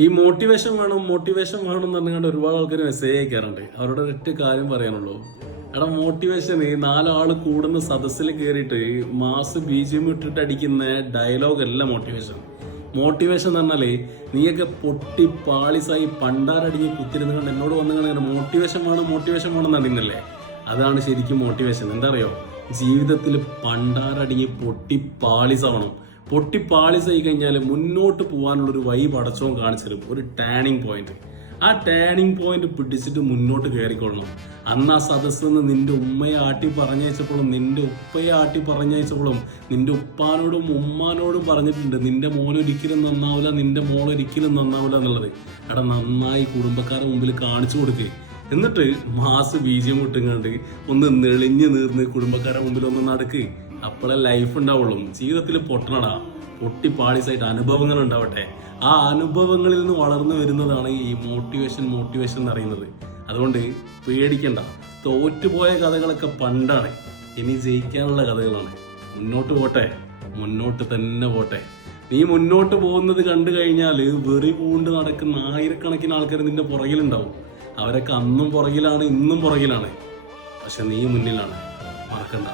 ഈ മോട്ടിവേഷൻ വേണം എന്ന് പറഞ്ഞുകൊണ്ട് ഒരുപാട് ആൾക്കാർ മെസ്സേജ് അയക്കാറുണ്ട്. അവരോട് ഒരൊറ്റ കാര്യം പറയാനുള്ളൂ. എടാ, മോട്ടിവേഷന് നാലാള് കൂടുന്ന സദസ്സിൽ കയറിയിട്ട് മാസ് BGM ഇട്ടിട്ട് അടിക്കുന്ന ഡയലോഗ് അല്ല മോട്ടിവേഷൻ. മോട്ടിവേഷൻ എന്ന് പറഞ്ഞാല് നീയൊക്കെ പൊട്ടി പാളിസായി പണ്ടാരടിഞ്ഞ് കുത്തിരുന്ന് കണ്ട് എന്നോട് വന്നു മോട്ടിവേഷൻ വേണം നടിന്നല്ലേ. അതാണ് ശരിക്കും മോട്ടിവേഷൻ. എന്താ അറിയോ, ജീവിതത്തിൽ പണ്ടാരടിഞ്ഞ് പൊട്ടി പാളിസാവണം. പൊട്ടി പാളിസായി കഴിഞ്ഞാൽ മുന്നോട്ട് പോകാനുള്ളൊരു വഴി പടച്ചോൻ കാണിച്ചു തരും, ഒരു ടേണിംഗ് പോയിന്റ്. ആ ടേണിംഗ് പോയിന്റ് പിടിച്ചിട്ട് മുന്നോട്ട് കയറിക്കൊള്ളണം. അന്ന് ആ സദസ്സിൽ നിന്ന് നിന്റെ ഉമ്മയെ ആട്ടി പറഞ്ഞയച്ചപ്പോഴും നിന്റെ ഉപ്പയെ ആട്ടി പറഞ്ഞയച്ചപ്പോഴും നിന്റെ ഉപ്പാനോടും ഉമ്മാനോടും പറഞ്ഞിട്ടുണ്ട് നിന്റെ മോനൊരിക്കലും നന്നാവില്ല, നിന്റെ മോളൊരിക്കലും നന്നാവില്ല എന്നുള്ളത്. എടാ, നന്നായി കുടുംബക്കാരുടെ മുമ്പിൽ കാണിച്ചു കൊടുക്കുക. എന്നിട്ട് മാസ് BGM ഇട്ടുകൊണ്ട് ഒന്ന് നെളിഞ്ഞ് നീർന്ന് കുടുംബക്കാരുടെ മുമ്പിൽ ഒന്ന് നടക്ക്. അപ്പോഴേ ലൈഫ് ഉണ്ടാവുള്ളൂ. ജീവിതത്തിൽ പൊട്ടണടാ, പൊട്ടി പാളിസായിട്ട് അനുഭവങ്ങൾ ഉണ്ടാവട്ടെ. ആ അനുഭവങ്ങളിൽ നിന്ന് വളർന്നു വരുന്നതാണ് ഈ മോട്ടിവേഷൻ എന്ന് പറയുന്നത്. അതുകൊണ്ട് പേടിക്കണ്ട. തോറ്റുപോയ കഥകളൊക്കെ പണ്ടാണ്, ഇനി ജയിക്കാനുള്ള കഥകളാണ്. മുന്നോട്ട് തന്നെ പോട്ടെ. നീ മുന്നോട്ട് പോകുന്നത് കണ്ടു കഴിഞ്ഞാൽ വെറി പൂണ്ട് നടക്കുന്ന ആയിരക്കണക്കിന് ആൾക്കാർ നിന്റെ പുറകിലുണ്ടാവും. അവരൊക്കെ അന്നും പുറകിലാണ്, ഇന്നും പുറകിലാണ്. പക്ഷെ നീ മുന്നിലാണ്, മറക്കണ്ട.